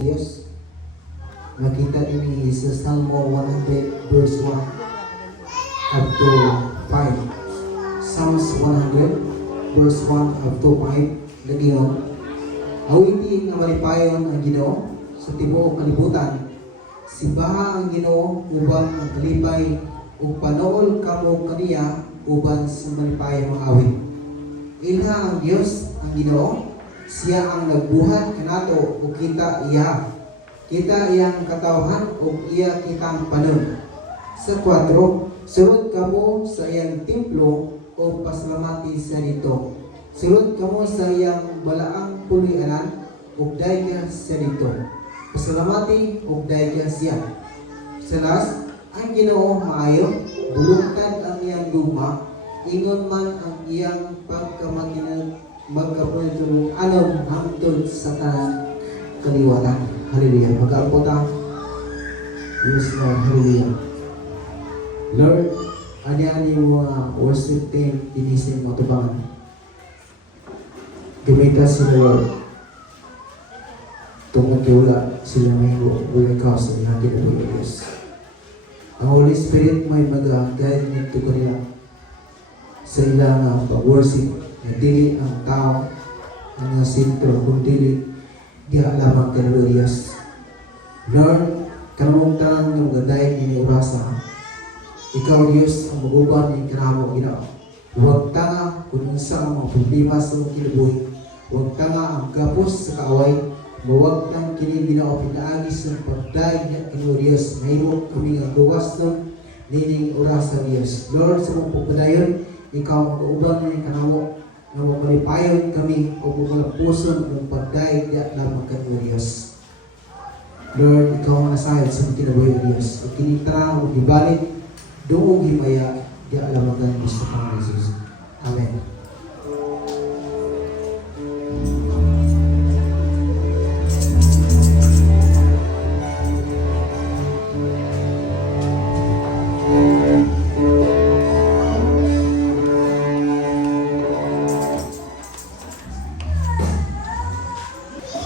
Diyos. Nakita ini sa Salmo 100 verse 1 up to 5. Psalms 100 verse 1 up to 5. Lagingon, awitin ang malipayon ang Ginoo sa tibuok kalibutan. Sibaha ang Ginoo uban ang kalipay ug panool kamo kaniya uban sa malipay mga awit. Ilha ang Dios ang Ginoo, siya ang nagbuhat kanato ug kita iya. Kita iyang katawhan ug iya kitang panon. Sa 4, sulod kamo sa iyang templo o paslamati sa dito. Sulod kamo sa iyang balaang pulianan ug dayga sa dito. Pasalamati ug dayga siya. Sa las, ang Ginoo maayo, bulungtad ang iyang luma, ingon man ang iyang pagkamatinag magkapultulong anom hangtod sa tanan kaliwatan. Hallelujah. Mag-aalpo ta. Yes, Lord. Hallelujah. Lord, ani-ani mo worship team, tinisin mo tubangan. Gamitan sila, Lord. Tungkol kiwala sila may wala ka sa ilang kinabuhi, Diyos. Ang Holy Spirit may mag-guide nito ko nila sa ilang pag-worship na dili ang tao ang sentro kung dili di alamang kaloriyas. Lord, kanamong tanang ng gaday ni urasa. Ikaw, Diyos, ang maguban ni kanamo ginao. Huwag tanga kung unsa ang mga problema sa mga kinabuhi. Huwag tanga ang kapos sa kaaway. Huwag tang kini ginao pinaagis ng pagday niya kini Diyos. Mayroon kami ang gawas ng nining urasa, Diyos. Lord, sa mga pagpadayon, ikaw ang kauban ni kanamo na mapalipayon kami o pumalapuson ng pagdaig at lamang kanyo, Diyos. Lord, ikaw ang nasahid sa mga kinabuhi, Diyos. At kinitara o dibalik, doong himaya, di lamang kanyo sa Panginoon Jesus. Amen.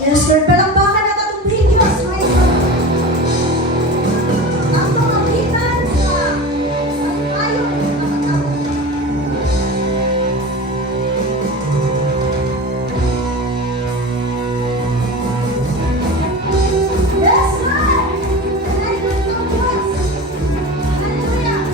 Yes, Lord, palakpakan at atong Diyos, my God. Ang pamagitan sa ayaw ng mga tao. Yes, Lord! Hallelujah ng Diyos. Hallelujah!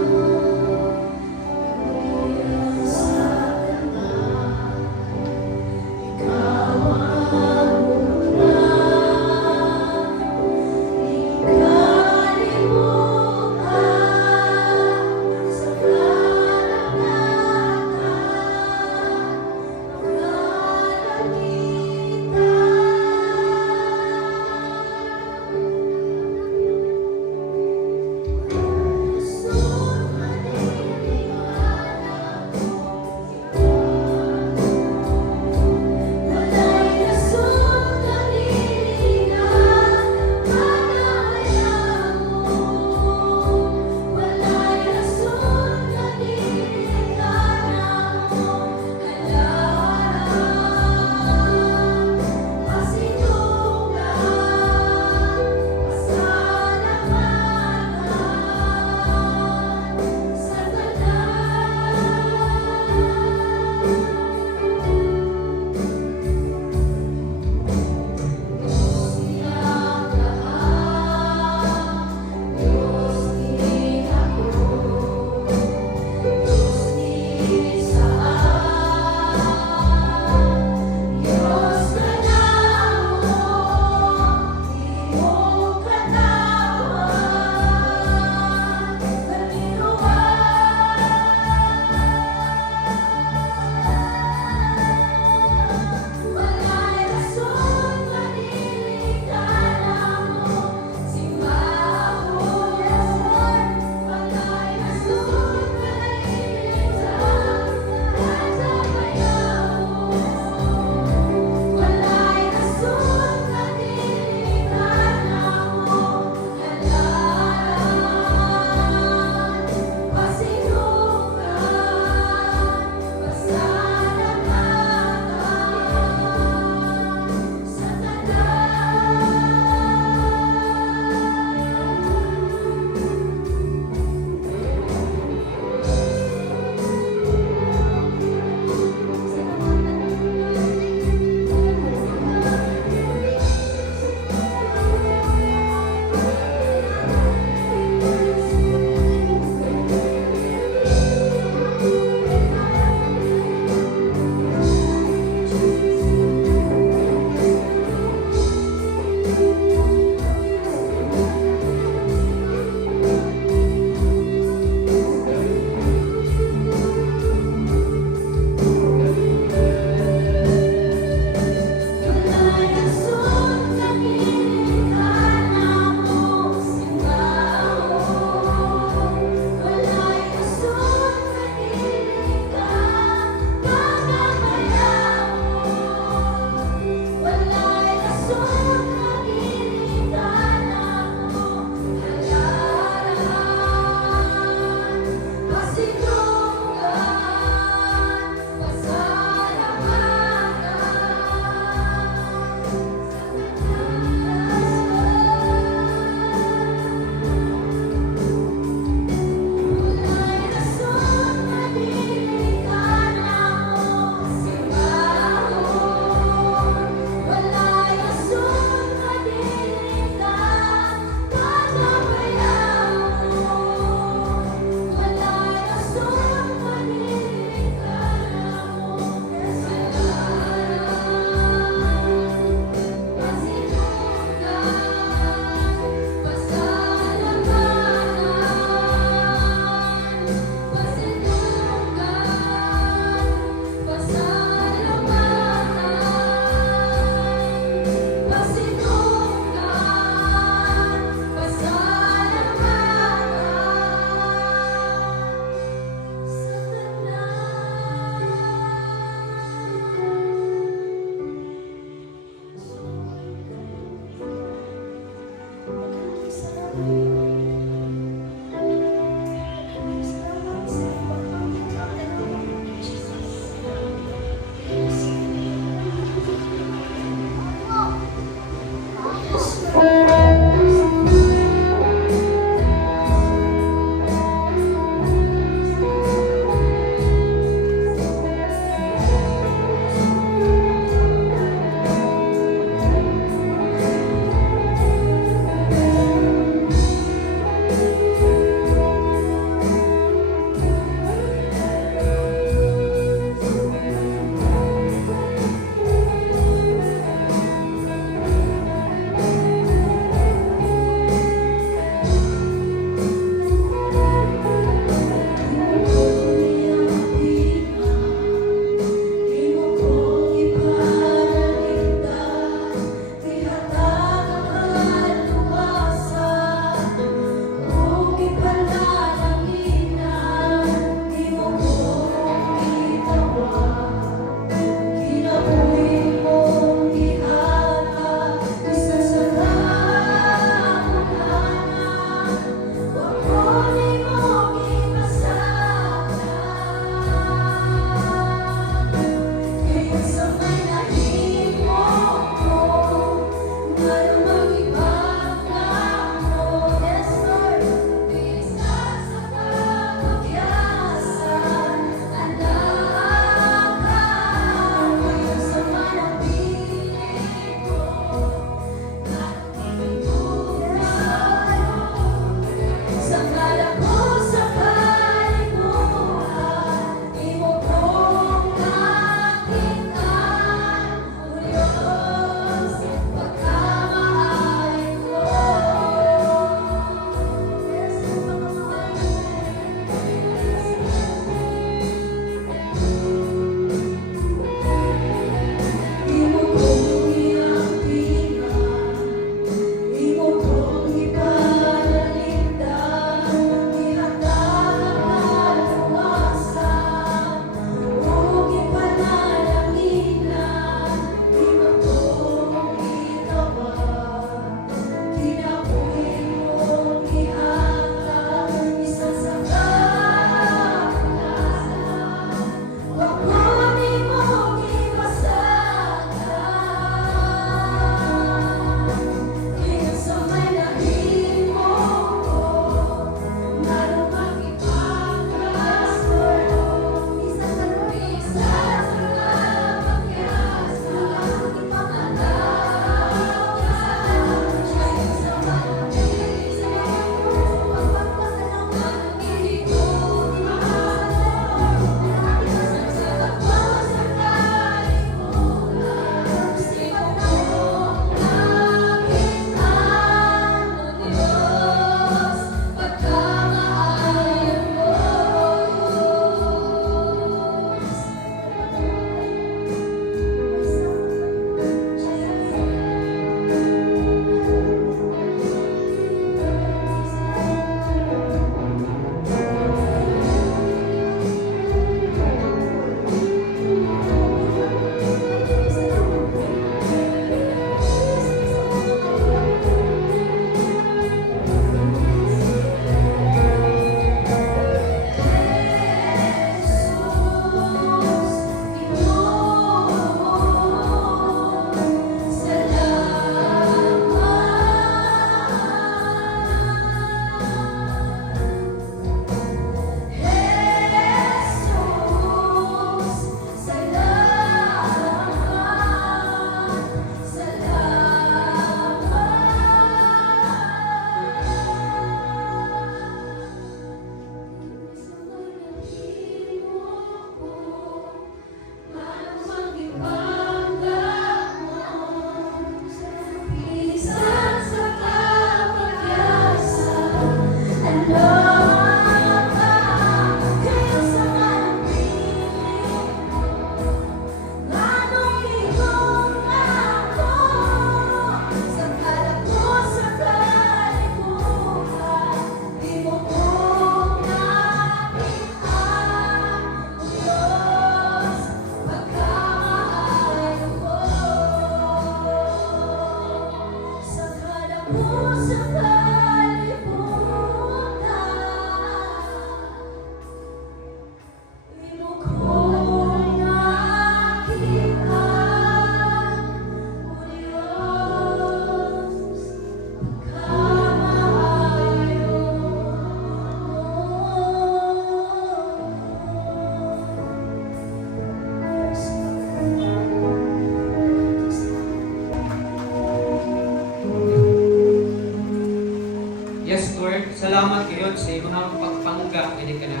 palangga gani kana.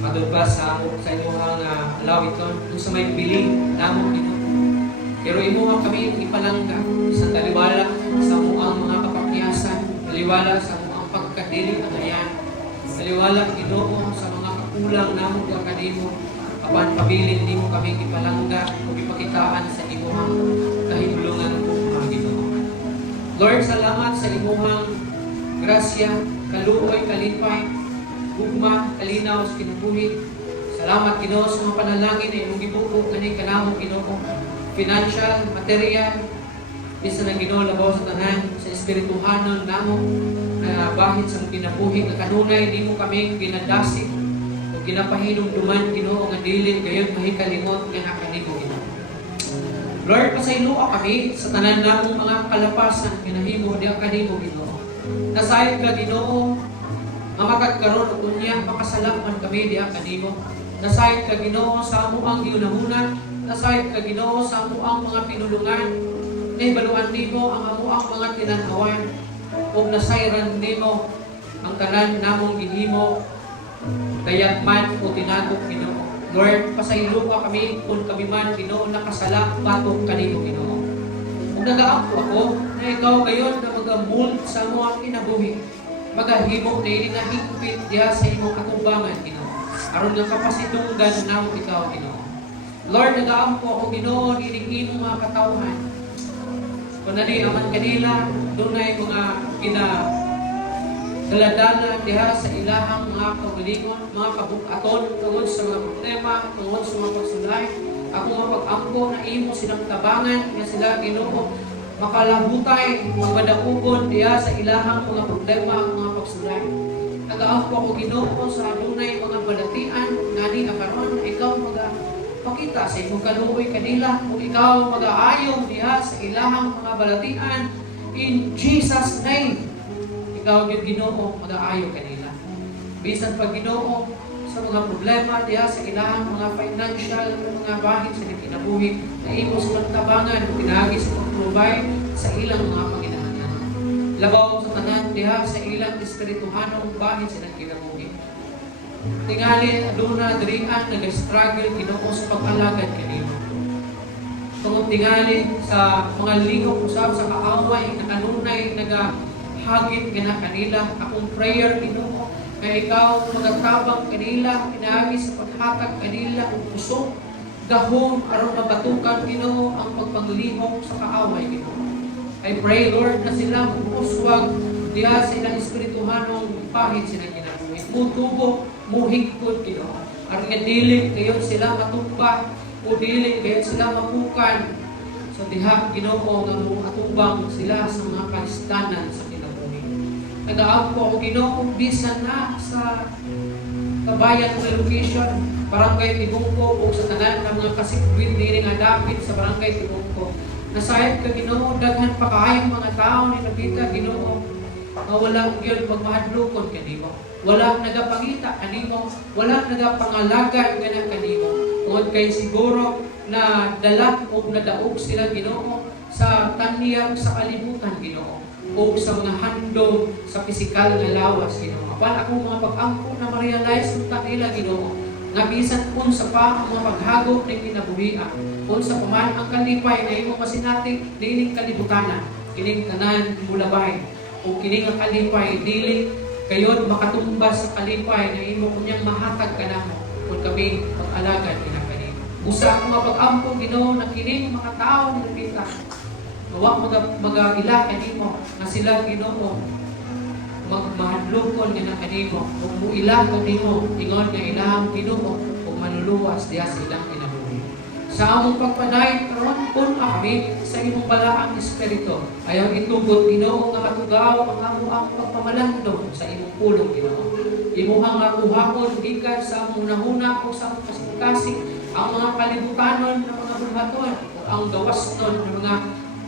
Padud pa sa imuhang alawiton kung sa may biling namo Ginoo. Pero imuha kami ipalangga sa taliwala sa muang mga kapakyasan, taliwala sa muang pagkadili ang ayan, taliwala Ginoo sa mga kakulang namo nga kanimo. Apan pabilin nimo kami ipalangga ug ipakitaan sa imuhang kahigulungan ug Ginoo. Lord, salamat sa imuhang grasya, kaluoy, kalipay, ugma, kalinaw sa kinabuhi. Salamat Ginoo sa mga panalangin na imong gibuko kani kanamo Ginoo. Financial, material, isa na Ginoo labaw sa tanan sa espirituhanon namo na bahid sa kinabuhi nga kanunay dimo kami ginadasig o ginapahinumduman Ginoo nga dili gayon mahikalimot nga kanimo Ginoo. Lord, pasayloa kami sa tanan namong mga kalapasan ginahimo diha kanimo Ginoo. Nasayod ka Ginoo, mamakad karon ug unya pakasalamat kami diha kanimo. Nasayod ka Ginoo sa amuang giunahuna, nasayod ka Ginoo sa amuang mga pinulungan. Nahibaluan nimo ang amuang mga tinanawan ug nasayran nimo ang tanan namong ginhimo kayatman o tinagok Ginoo. Lord, pasaylo ka kami kung kami man Ginoo nakasala batok kanimo Ginoo. Ug nagaampo ako na ikaw gayon na mag-mold sa amuang kinabuhi. Magahimo na ini nga higpit diha sa imong katubangan Ginoo. Aron nga kapasidunggan namo ikaw Ginoo. Lord, nagaampo ako Ginoo ining imong mga katawhan. Kung nani aman kanila dunay mga daladala diha sa ilahang mga kaugalingon, mga kabukaton tungod sa mga problema, tungod sa mga pagsulay. Ako mapag-ampo na imo silang tabangan nga sila Ginoo makalahutay, magmadaugon diha sa ilahang mga problema, mga pagsulay. Nagaampo ako Ginoo sa dunay mga balatian ngani akaron ikaw pakita sa imong kaluoy kanila kung ikaw mag-aayon diha sa ilahang mga balatian in Jesus name. Ikaw gyud Ginoo mag-aayo kanila. Bisan pag Ginoo sa mga problema diha sa ilahang mga financial mga bahin sa kinabuhi na imo silang tabangan pinagi sa pagprovide sa ilang mga panginahanglan. Labaw sa tanan diha sa ilang espirituhanong bahin sa kinabuhi. Tingali aduna dirian nag-struggle Ginoo sa pag-alagad kanimo. Tungod tingali sa mga lingkop usab sa kaaway na kanunay nagahagit gana kanila, akong prayer Ginoo nga ikaw magatabang kanila pinaagi sa paghatag kanila og puso gahom aron mabatukan Ginoo ang pagpanglihok sa kaaway Ginoo. I pray Lord na sila muswag diha sa ilang espirituhanong pahid sila kinabuhi. Mutubo muhigpod Ginoo. Aron nga dili gayon sila matumba o dili gayon sila mapukan sa diha Ginoo nga atubang sila sa mga kalistanan sa kinabuhi. Nagaampo ako Ginoo bisan na sa kabayan ng location, barangay Tibungko o sa tanan ng mga kasikbit ni nga dapit sa barangay Tibungko. Nasayad ka Ginoo, daghan pa kaayong mga tao ni nabita Ginoo nga wala gyud magmahadlokon kanimo. Wala nagapangita kanimo, wala nagapangalagan kana kanimo. Tungod kay siguro na dala o nadaog sila Ginoo sa taniyang sa kalibutan Ginoo o sa mga handog sa pisikal nga lawas Ginoo. Apan ako mga pag-angko na ma-realize unta nila Ginoo nga bisan unsa pa ang mga paghagok ng kinabuhian, unsa pa man ang kalipay na imong masinati dining kalibutanan, kining tanan mulabay o kining ang kalipay dili kayon makatumbas sa kalipay na imo kunyang mahatag kanamo kung kami pag-alagad kinakani. Usa ko nga pag-ampo Ginoo na kining mga tawo ni nabita. Wa mag-ila kanimo nga sila Ginoo magmahadlokon nga kanimo ug muila kanimo ingon nga ilahang Ginoo ug manluluwas diha sa ilang kinabuhi. Sa among pagpadayon karon kun kami sa imong balaang espiritu ayaw itugot Ginoo nga matugaw ang amuang pagpamalandong sa imong pulong Ginoo. Imuhang makuhakon gikan sa among nahuna o sa among kasing-kasing ang mga kalibutanon ng mga bulhaton o ang gawaston ng mga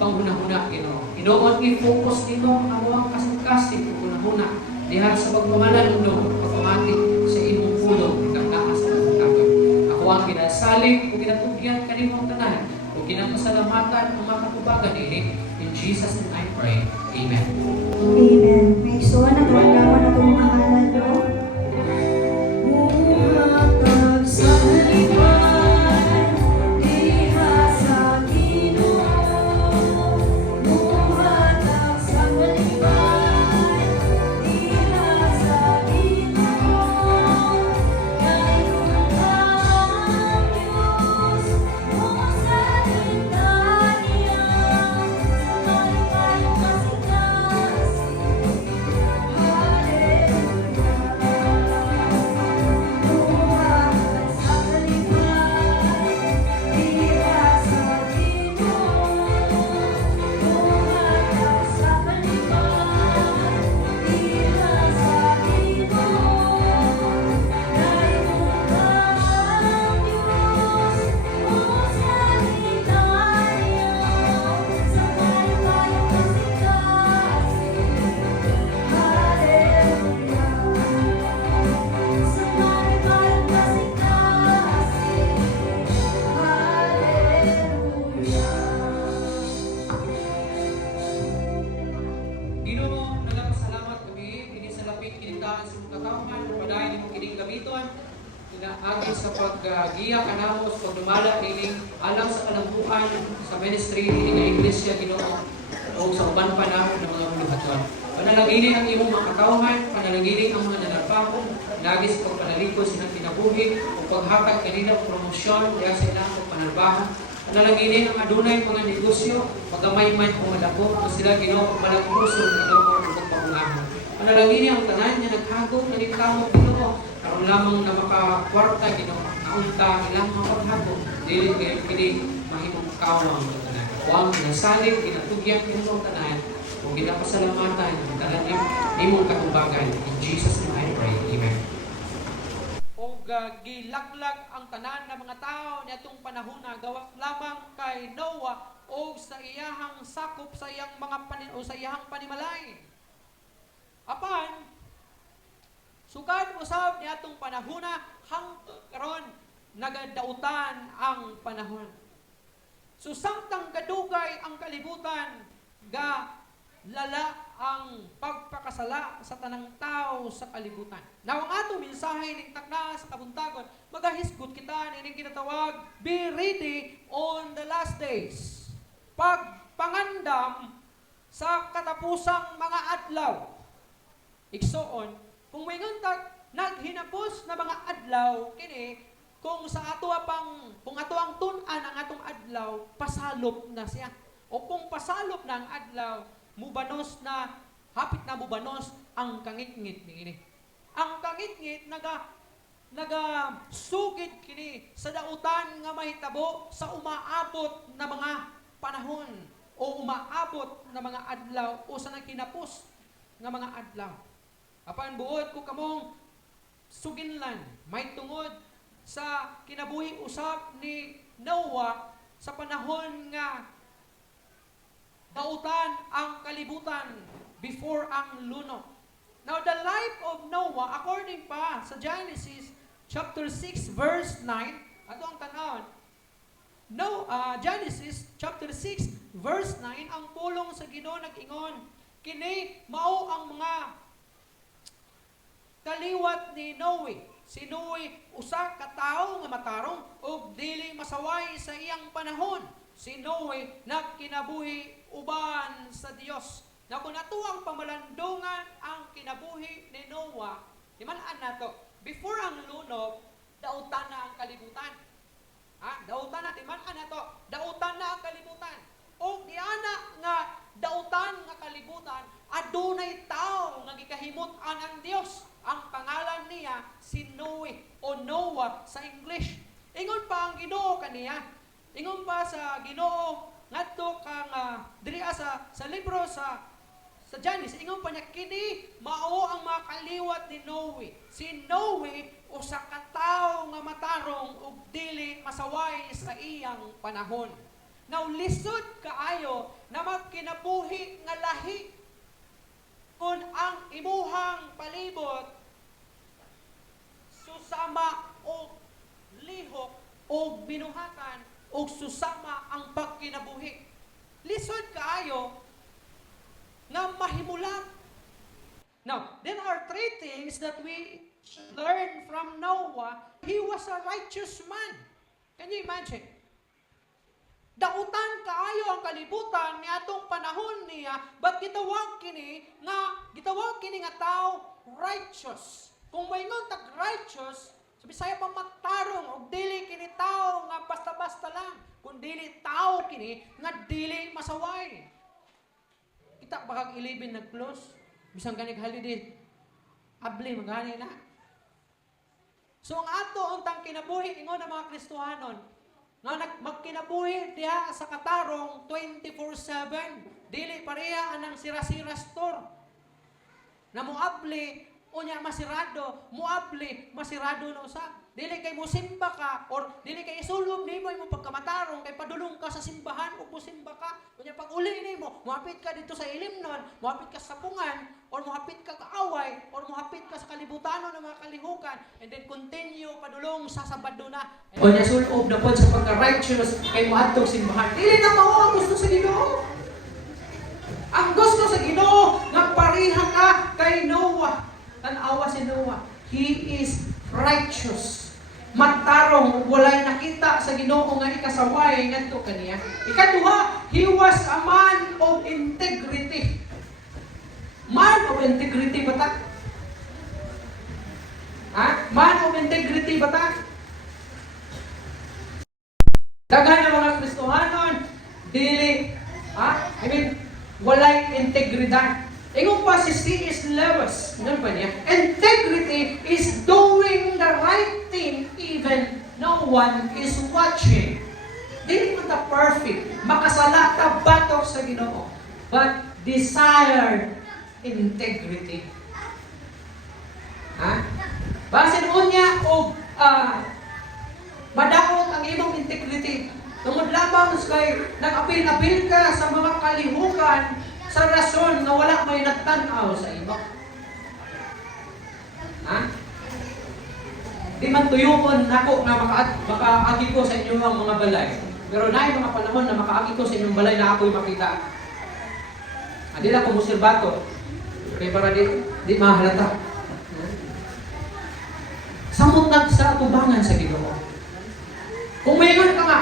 panghunahuna Ginoo. Inoon i-focus nimo ang amuang kasing-kasing o hunahuna diha sa pagpamalandong pagpamati sa imong pulong ikang naa sa pagkakag. Ako ang ginasalig o ginatugyan kanimong tanan o ginapasalamatan ang mga katubagan ini. In Jesus' name I pray. Amen. Amen. May so na tuwagawan atong mga katawhan, padayon nimo kining gamiton. Agi sa paggiya kanamo sa pagdumala nining alam sa kalambuan sa ministry nining nga iglesia Ginoo o sa uban pa na ng mga luhaton. Panalangini ang imong mga katawhan, panalangini ang mga nanarpako, lagi sa pagpanalikod silang kinabuhi o paghatag kanila og promosyon diya sa ilang pagpanarbaho. Panalangini ang adunay mga negosyo, magamay man o malako, ang sila Ginoo pagmalagpuso ng Ginoo o pagpaunahon. Panalangini ang tanan nga naghagok nga nitamo Ginoo, karon lamang na makakwarta Ginoo, naunta ilang mga paghagok, dili kayo kini mahimong kawang ng tanan. Huwag nasalig, ginatugyan Ginoo tanan, o ginapasalamatan ang tanan imong katubagan. In Jesus' name I pray. Amen. O gilaglag ang tanan ng mga tao niadtong panahon na gawak lamang kay Noah o sa iyahang sakop sa iyang mga sa iyahang panimalay. Apan sugad usab niadtong panahon na hangtod karon nagadautan ang panahon. So samtang kadugay ang kalibutan ga lala ang pagpakasala sa tanang tao sa kalibutan. Now, ang ato mensahe ning takna sa kabuntagon, magahisgot kita nining kinatawag, be ready on the last days. Pagpangandam sa katapusang mga adlaw. Igsoon, kung may ngantag naghinapos na mga adlaw kini kung sa ato kung ato ang tun-an ang atong adlaw, pasalop na siya. O kung pasalop na ang adlaw, mubanos na, hapit na mubanos ang kangit-ngit niini. Ang kangit-ngit naga sugid kini sa dautan nga mahitabo sa umaabot na mga panahon o umaabot na mga adlaw o sa nagkinapos nga mga adlaw. Apan buot ko kamong suginlan, may tungod sa kinabuhi usab ni Noah sa panahon nga dautan ang kalibutan before ang luno. Now, the life of Noah, according pa sa Genesis chapter 6 verse 9, ato ang tanawon. Genesis chapter 6 verse 9, ang pulong sa Ginoo nag-ingon, kini mao ang mga kaliwat ni Noe. Si Noe usa ka tawo nga matarong ug dili masaway sa iyang panahon. Si Noe nagkinabuhi uban sa Dios. Na kung ato ang pamalandungan ang kinabuhi ni Noah, timan-an nato, before ang lunop, dautan na ang kalibutan. Dautan na, timan-an nato, dautan na ang kalibutan. O diana nga dautan nga kalibutan, adunay tao nga gikahimut-an ang Dios. Ang pangalan niya si Noe o Noah sa English. Ingon pa ang Ginoo kaniya. Ingon pa sa Ginoo ngadto kang diri sa libro sa Genesis, ingon pa niya kini mao ang mga kaliwat ni Noe. Si Noe usa ka tawo nga matarong ug dili masaway sa iyang panahon. Now lisod kaayo na magkinabuhi nga lahi kun ang imuhang palibot susama o lihok o binuhatan o susama ang pagkinabuhi. Lisod kaayo na mahimulat. Now, there are three things that we learn from Noah. He was a righteous man. Can you imagine? Dautan kaayo ang kalibutan ni atong panahon niya, but gitawag kini nga tao righteous. Kung may tag righteous, sa Bisaya pa matarong og dili kini tao nga basta-basta lang, kun dili tao kini nga dili masaway. Kita bakag 11 nag-close, bisang ganig holiday, abli magani na. So ang ato untang kinabuhi ingon ang mga Kristohanon, nga magkinabuhi diha sa katarong 24/7, dili pareha anang sira-sira store. Na muabli unya masirado, muabli masirado no sa. Dili kay mosimba ka or dili kay isulog nimo imong pagkamatarong kay padulong ka sa simbahan ug mosimba ka. Unya pag uli nimo, muhapit ka dito sa ilimnon, muhapit ka sa pungan or muhapit ka kaaway or muhapit ka sa kalibutanon ng mga kalihukan and then continue padulong sa Sabado na. Unya sulob na pod sa pagka-righteous kay moadtong simbahan. Dili na mao ang gusto sa Ginoo. Ang gusto sa Ginoo nga pareha ka kay Noah. tanawa si Noah. He is righteous. Matarong, walay nakita sa Ginoo nga ikasaway ngadto kaniya. Ikaduha, he was a man of integrity. Man of integrity ba ta? Ha? Man of integrity ba ta? Daghan ng mga Kristohanon, dili, walay integridad. Ingon pa si C.S. Lewis, ano ba niya? Integrity is doing the right thing even no one is watching. Dili mo ta perfect, makasala ta batok sa Ginoo, but desire integrity. Ha? Basin unya og madakot ang imong integrity. Tungod lamang kay nag-apil-apil ka sa mga kalihukan sa rason na wala may nagtanaw sa imo. Ha? Di man tuyokon nako na makaagi ko sa inyo ang mga balay. Pero naay mga panahon na makaagi ko sa inyong balay na ako'y makita. Adi na ko musilbato. Kaya para di mahalata. Samot sa atubangan sa Ginoo. Kung mayroon ka nga,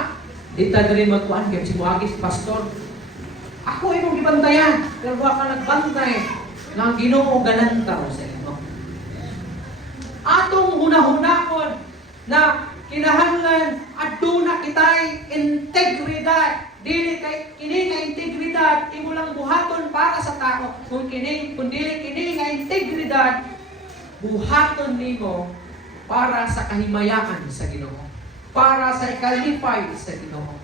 di ta diri magkuan kay si Muagis pastor. Ako imong gibantayan, pero wa ka nagbantay ng Ginoo galantaw sa imo. Atong hunahunakon na kinahanglan aduna kitay integridad. Dili kay kini nga integridad imo lang buhaton para sa tao. Kung dili kini nga integridad buhaton nimo para sa kahimayan sa Ginoo, para sa ikalipay sa Ginoo.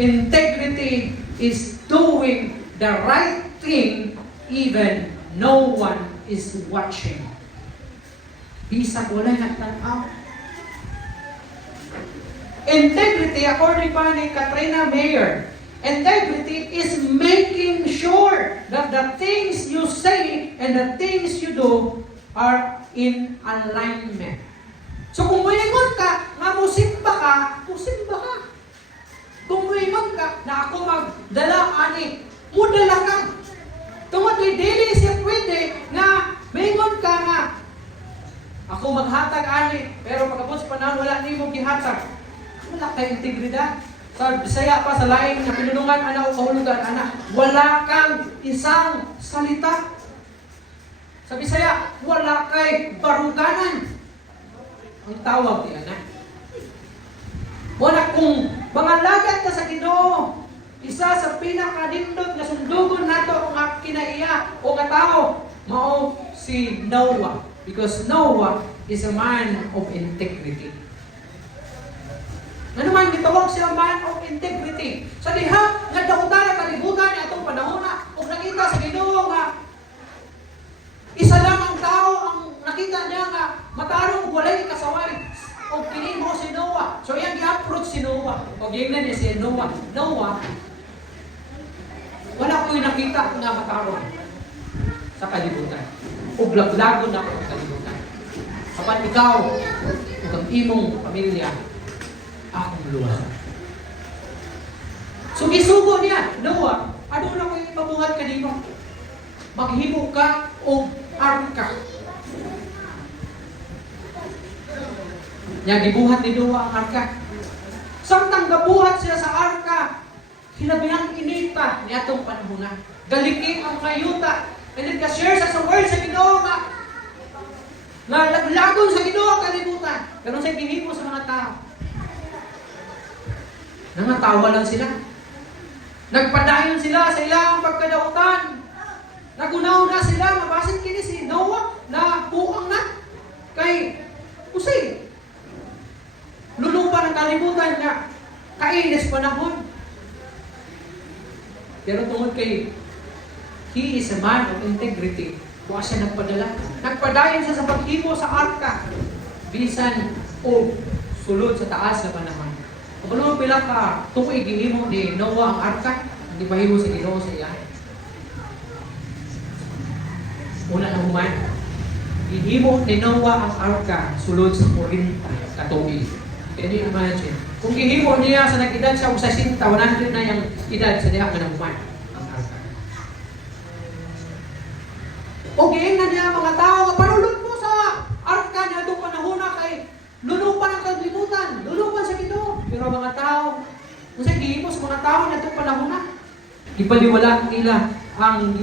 Integrity is doing the right thing even no one is watching. Bisag wala nagtanaw. Integrity, according pa ni Katrina Mayer, integrity is making sure that the things you say and the things you do are in alignment. So kung muingon ka, nga musimba ka, musimba ka. Kung muingon ka, na ako magdala ani, mudala ka. Tungod kay dili siya pwede nga muingon ka nga, ako maghatag ani, pero pagkabot sa panahon wala nimo gihatag. Wala kay integridad. Sa Bisaya pa sa lain na pinulungan ana o kahulugan ana, wala kang isang salita. Sa Bisaya, wala kay baruganan. Ang tawag niya na. Wala kung mga lagat na sa Ginoo, isa sa pinakadindot na sundugon nato ang kinaiya o katao, mao si Noah. Because Noah is a man of integrity. Ano man gitawag siya man of integrity. Sa diha, nga dautan na kalibutan ni atong panahon na, o nakita sa Ginoo nga, isa lang ang tao ang nakita niya nga matarong walay kasaway. O kini mo si Noah. So yan gi-approach si Noah. O gingnan niya si Noah. Noah, wala ko'y nakita nga matarong sa kalibutan. O blaglagon ako sa kalibutan. Kapan ikaw, o ang imong pamilya, akong luwas. So gisugo niya, Noah, ano na ko'y mabuhat ka dito? Maghimo ka o arka. Nya gibuhat ni Noah ang arka. Samtang gabuhat siya sa arka, hinabihang inita ni atong panahon na. Galikin ang kayuta. And then ka-share sa word sa Ginoo nga naglagon sa Ginoo ang kalibutan. Ganun sa binimo sa mga tao. Nangatawa lang sila. Nagpadayon sila sa ilang pagkadautan. Nagunaw na sila, mabasin kini si Noah na buang na kay Usay. Lulupa ng kalibutan na kainis panahon. Pero tungod kay he is a man of integrity. Kuha siya nagpadala. Nagpadayon siya sa paghimo sa arka. Bisan o sulod sa taas na panahon. Kung ano pila ka tukoy gihimo ni Noah ang arka, hindi pahimo sa Ginoo sa iya. Una na human, gihimo ni Noah ang arka sulod sa 40 katuig. Can you imagine? Kung gihimo niya sa nag-edad siya sa 60, 100 na yung edad sa diha ka na human ang arka. O O giingnan niya ang mga tao, panulog mo sa arka niya itong panahon na kay lulupan ang kalibutan, lulupan sa Ginoo. Pero ang mga tao, kung sa gihimo sa mga tao na itong panahon na, ipaliwala nila ang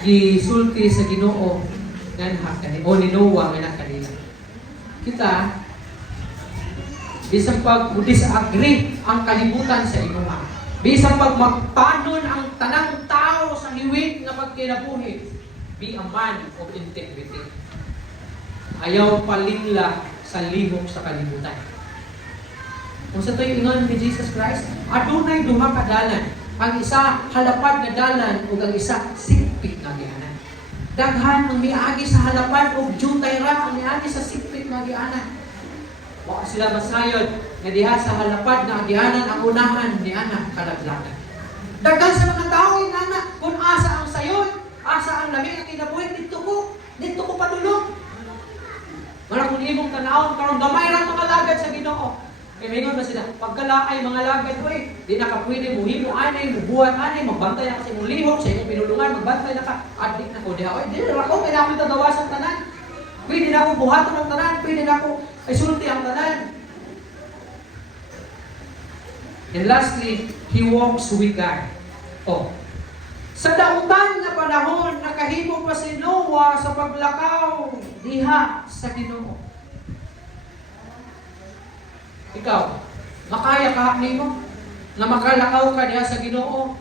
gisulti sa Ginoo o ni Noah nga kanila. Kita, bisang pag-disagree ang kalibutan sa inuha. Bisang pag magpanon ang tanang tao sa hiwig na pagkinabuhi. Be a man of integrity. Ayaw palingla sa lihok sa kalibutan. Kung sa to'y ingon ni Jesus Christ, adunay duha ka dalan. Ang isa halapad na dalan ug ang isa sikpit nga gianan. Daghan ang miagi sa halapad ug jutay ra ang miagi sa sikpit nga gianan. Wa sila masayod nga diha sa halapad nga agianan ang unahan ni anak kalaglagan. Daghan sa mga tao inana kung asa ang sayon, asa ang lami ang kinabuhi dito ko patulog. Wala kung imong tanawon karon gamay ra mga lagad sa Ginoo. Kaya mingon na sila, pagkalaay mga lagad ko di na ka pwede muhimo anay, mubuhat anay, magbantay na kasi mong lihok, sa inyong pinulungan, magbantay na ka, adik na ko, di na ako, kaya ako tagawas ang tanan. Pwede na ako buhaton ang tanan, pwede na ako isulti ang tanan. And lastly, he walks with God. Sa dautan na panahon, nakahimo pa si Noah sa paglakaw diha sa Ginoo. Ikaw, makaya ka nimo na makalakaw ka diha sa Ginoo?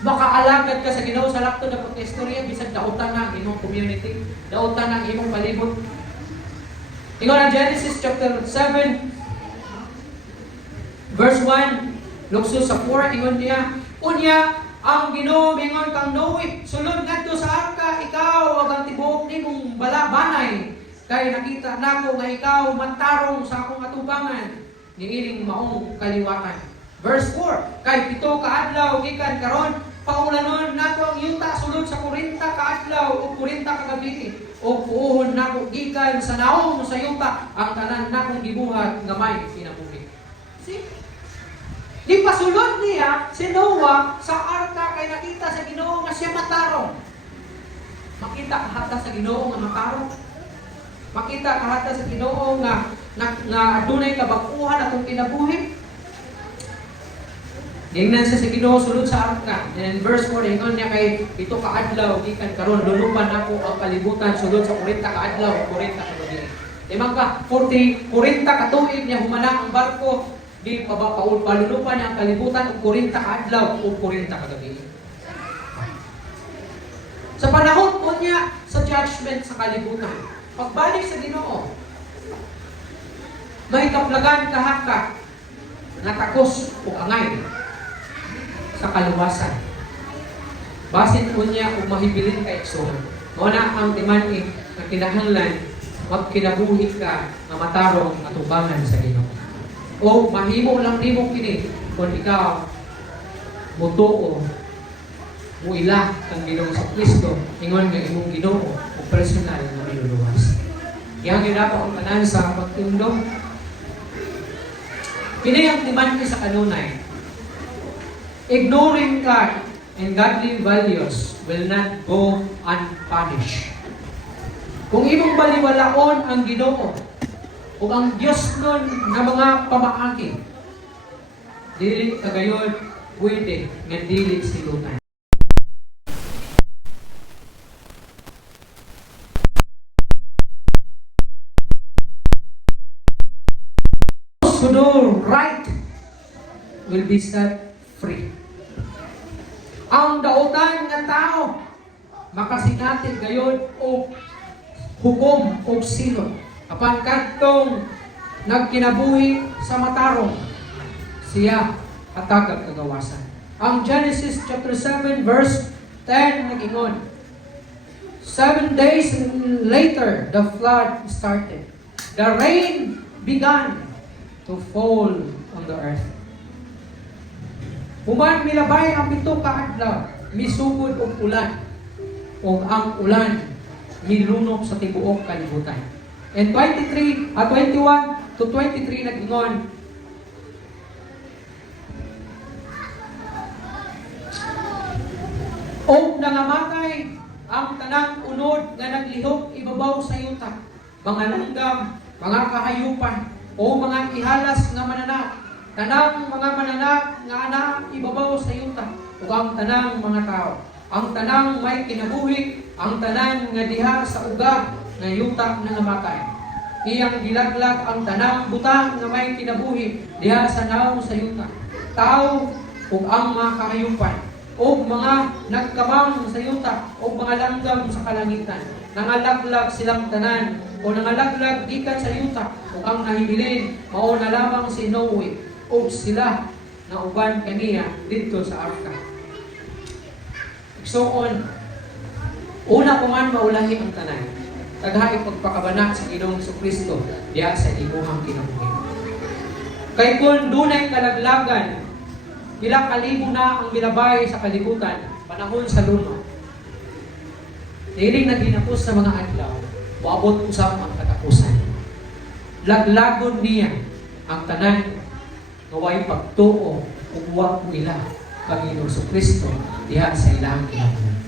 Makaalagad ka sa Ginoo sa lakto na pagkistorya bisan dautan na ang imong community, dautan na ang imong palibot. Ingon ang Genesis chapter 7 verse 1, lukso sa 4, ingon niya, unya ang Ginoo mingon kang Noe, sulod ngadto sa arka, ikaw ug ang tibuok nimong balabanay, kay nakita nako nga ikaw mantarong sa akong atubangan niining maong kaliwatan. Verse 4, kay pito ka adlaw gikan karon paulanon nako ang yuta sulod sa 40 ka adlaw ug 40 ka gabi ug puuhon nako gikan sa naong sa yuta ang tanan nakong gibuhat nga may kinabuhi. See? Di pasulod niya si Noah sa arka kay nakita sa Ginoo nga siya matarong. Makita kahata sa Ginoo nga matarong. Makita kahata sa Ginoo nga adunay kabakuhan atong kinabuhi. Dingnan sa Ginoo sulod sa arka. And in verse 4 ingon niya kay ito ka adlaw gikan karon lulupan ako ang kalibutan sulod sa 40 ka adlaw ug 40 ka gabi. Imang ka 40 ka tuig niya humanang ang barko di palulupan niya ang kalibutan ug 40 ka adlaw ug 40 ka gabi. Sa panahon po niya sa judgment sa kalibutan, pagbalik sa Ginoo, may kaplagan kahaka nga takos o angay sa kaluwasan. Basin po niya kung mahibilin ka eksohan. Muna ang timani na kinahanglan magkinabuhi ka na matarong atubangan sa Ginoo. O mahimo lang nimo kini kung ikaw mutuo mo ila ang Ginoo sa Kristo ingon nga imong Ginoo o personal na iluluwas. Yang ginapa ang tanan sa pagtundong. Kini ang timan sa kanunay. Ignoring God and godly values will not go unpunished. Kung imong baliwalaon ang Ginoo o ang Diyos nun na mga pamaagi, dili kagayon pwede nga dili silutan. Those who do right will be set free. Ang dautan nga tao makasinatin gayon o hukom o sino apan kadtong nagkinabuhi sa matarong siya hatag kagawasan. Ang Genesis chapter 7 verse 10 nagingon, 7 days later the flood started. The rain began to fall on the earth. Human milabay ang 7 ka adlaw, misugod og ulan, ug ang ulan milunok sa tibuok kalibutan. And 21 to 23 nag-ingon, o nangamatay ang tanang unod nga naglihok ibabaw sa yuta, mga langgam, mga kahayupan, o mga ihalas nga mananak, tanang mga mananak nga anak ibabaw sa yuta, ug ang tanang mga tao, ang tanang may kinabuhi, ang tanan nga diha sa ugab nga yuta nga namatay. Iyang gilaglag ang tanang butang nga may kinabuhi diha sa naong sa yuta, tao ug ang mga kahayupan, ug mga nagkamang sa yuta, ug mga langgam sa kalangitan. Nangalaglag silang tanan, o nangalaglag gikan sa yuta, ug ang nahibilin mao na lamang si Noe, ug sila na uban kaniya dito sa arka. So una ko man maulahi ang tanan, taghaay pagpakabanak sa Ginoong Kristo diha sa imuhang kinabuhi. Kay kung dunay kalaglagan, ilang kalibo na ang milabay sa kalibutan, panahon sa luno. Diring na ginapos sa mga adlaw, maabot usap ang katapusan. Laglagon niya ang tanan nga way pagtuo ug wa ila Panginoong Kristo diha sa ilang kinabuhi.